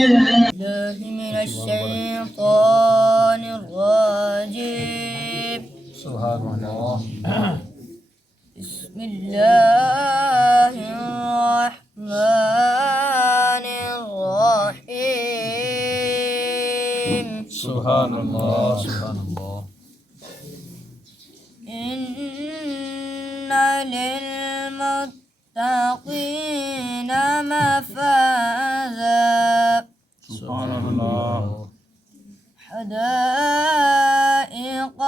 من الشيطان الرجيم سبحان الله بسم الله الرحمن الرحيم سبحان الله سبحان الله إن للمتقين مفازا سبحان الله حدائق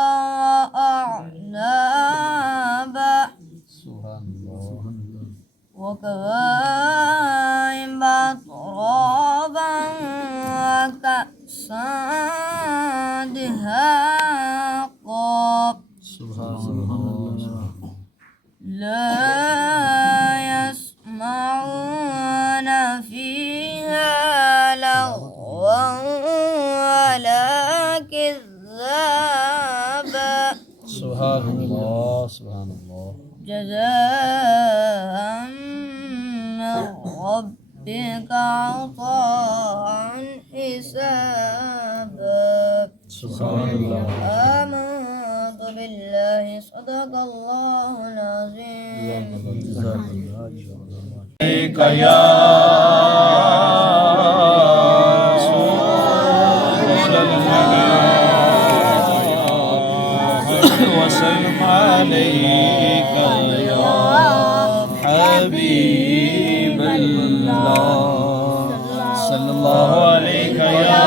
وأعنابا سبحان الله وكواعب أترابا وكأسا دهاقا سبحان الله لا يسمعون فيها لغوا ولا كذابا سبحان الله سبحان الله جزاء من ربك عطاء حسابا سبحان الله آمنت بالله صدق الله العظيم عليك يا وسلم عليك يا حبيب الله صلى الله عليك يا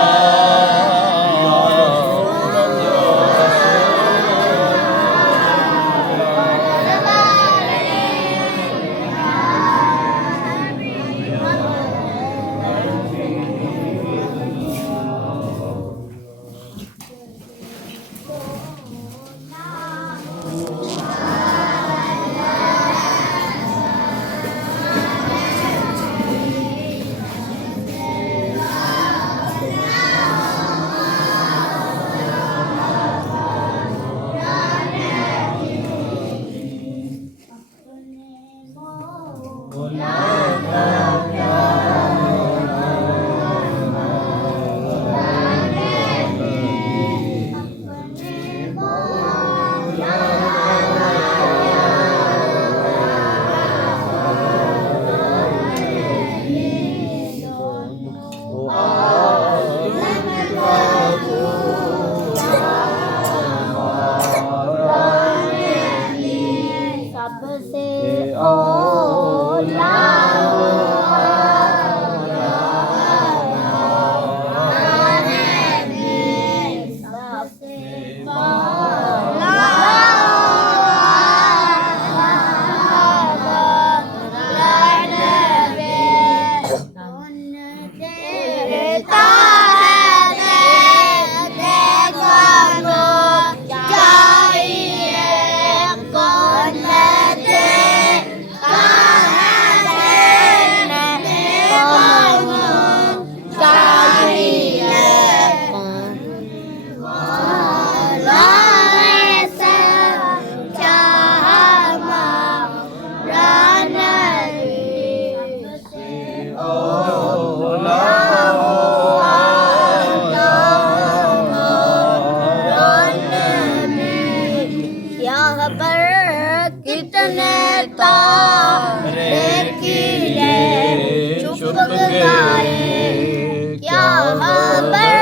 آئے کیا خبر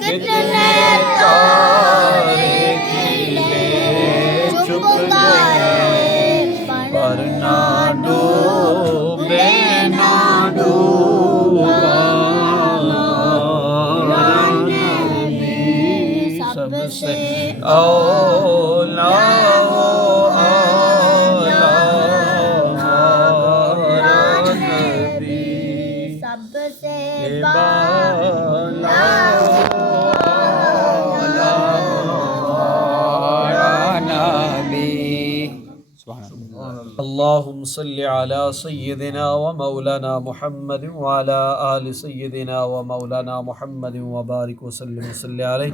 کتنے تارے کھلے چھپ گئے پر نہ ڈوبے نہ ڈوبا نبی سب سے اولا سب سے بالا نبی اللهم صل على سيدنا ومولانا محمد وعلى آل سيدنا ومولانا محمد وبارك وسلم وصل عليه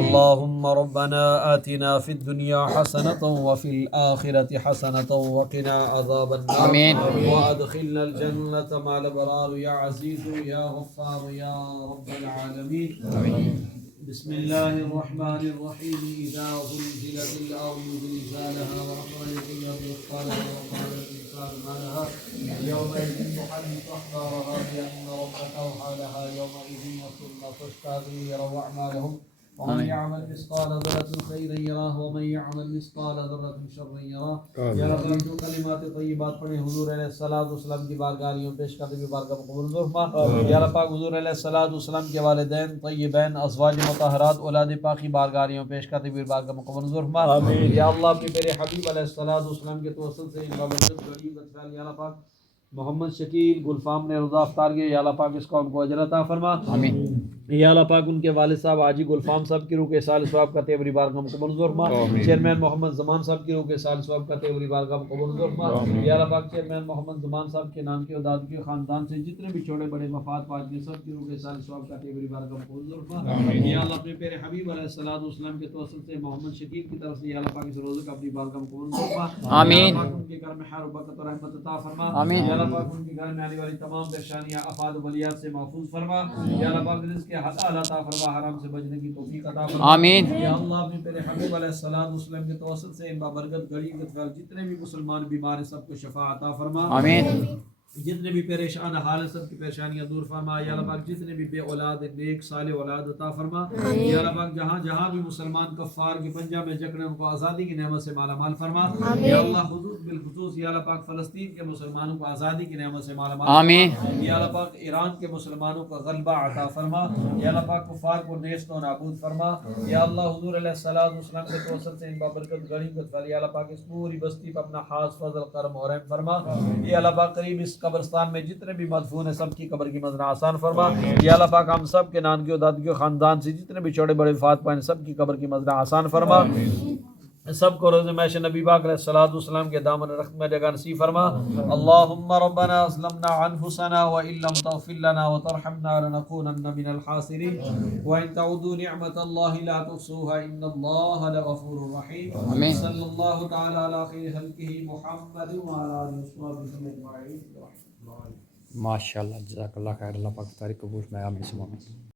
اللهم ربنا آتنا في الدنيا حسنة وفي الآخرة حسنة وقنا عذاب النار آمين. وأدخلنا الجنة مع الأبرار يا عزيز يا غفار يا رب العالمين آمين. بسم الله الرحمن الرحيم إذا زلزلت الأرض زلزالها وأخرجت الأرض أثقالها وقال الإنسان ما لها يومئذ تحدث أخبارها بأن ربك أوحى لها يومئذ يصل تستغير وأعمالهم ومن يعمل مثقال ذرة خيرا يراه ومن يعمل مثقال ذرة شرا يراه یا رب تو کلمات طیبات پڑھیں حضور علیہ الصلوۃ والسلام کی بارگاہوں پیش کرتے ہوئے بارگاہ میں قبول فرما یا اللہ پاک حضور علیہ الصلوۃ والسلام کے والدین طیبین ازواج مطہرات اولاد پاکی بارگاہوں پیش کرتے ہوئے بارگاہ میں قبول فرما یا اللہ اپنے پیارے حبیب علیہ الصلوۃ والسلام کے توسل سے ان کا برکت غریب اطفال یا اللہ پاک محمد شکیل گلفام نے رضا افطار کے یا اللہ پاک اس قوم کو اجر عطا فرما آمین. یا اللہ پاک ان کے والد صاحب حاجی گلفام صاحب کی روح کے سال ثواب کا تیوری بارگاہ میں قبول فرما چیئرمین محمد زمان صاحب کی روح کے سال ثواب کا تیوری بارگاہ میں قبول فرما یا اللہ پاک چیئرمین محمد زمان صاحب کے نام کے اولاد کے خاندان سے جتنے بھی چھوٹے بڑے وفات پا چکے سب کی روح کے سال ثواب کا تیوری بارگاہ میں قبول فرما یا اللہ اپنے پیارے حبیب علیہ الصلوۃ والسلام کے توسل سے محمد شکیل کی طرف سے یا اللہ پاک اس روزے کا اپنی بارگاہ میں قبول فرما آمین. ان کے گھر میں خیر و برکت اور رحمت عطا فرما آمین. یا اللہ پاک ان کے گھر میں آنے والی تمام پریشانیاں آفات و بلیات سے محفوظ فرما یا اللہ پاک رزق کے حلال عطا فرما حرام سے بچنے کی توفیق عطا فرما آمین. یا اللہ اپنے پیارے حبیب علیہ الصلوۃ والسلام کے توسل سے ان بابرکت غریب اطفال جتنے بھی مسلمان بیمار ہیں سب کو شفا عطا فرما آمین. جتنے بھی پریشان حال ہیں سب کی پریشانیاں دور فرما یا اللہ پاک جتنے بھی بے اولاد ہیں نیک صالح اولاد عطا فرما یا اللہ پاک جہاں جہاں بھی مسلمان کفار کے پنجہ میں جکڑے ان کو آزادی کی نعمت سے مالا مال فرما یا اللہ خصوص بالخصوص یا اللہ پاک فلسطین کے مسلمانوں کو آزادی کی نعمت سے مالا مال آمین. یا اللہ پاک ایران کے مسلمانوں کو غلبہ عطا فرما یا اللہ پاک کفار کو نیست و نابود فرما یا اللہ حضور علیہ الصلوۃ والسلام کے توسل سے ان بابرکت غریب یا اللہ پاک اس پوری بستی پر اپنا خاص فضل کرم اور رحم فرما یا اللہ پاک قریب اس قبرستان میں جتنے بھی مدفون ہیں سب کی قبر کی منزل آسان فرما یا اللہ پاک ہم سب کے نانکیوں دادکیوں خاندان سے جتنے بھی چھوٹے بڑے وفات پائے سب کی قبر کی منزل آسان فرما سب کو روز محشر نبی پاک علیہ الصلوۃ والسلام کے دامن رحمت میں جگہ نصیب فرما اللهم ربنا ظلمنا انفسنا وان لم تغفر لنا وترحمنا لنكونن من الخاسرين وان تعودوا نعمت الله لا تحصوها ان الله لغفور رحيم آمین. صلی اللہ تعالی علی خیر خلقہ محمد وعلی آلہ وصحبہ اجمعین. ماشاء اللہ جزاک اللہ خیر. اللہ پاک تاریخ قبول میں آمین.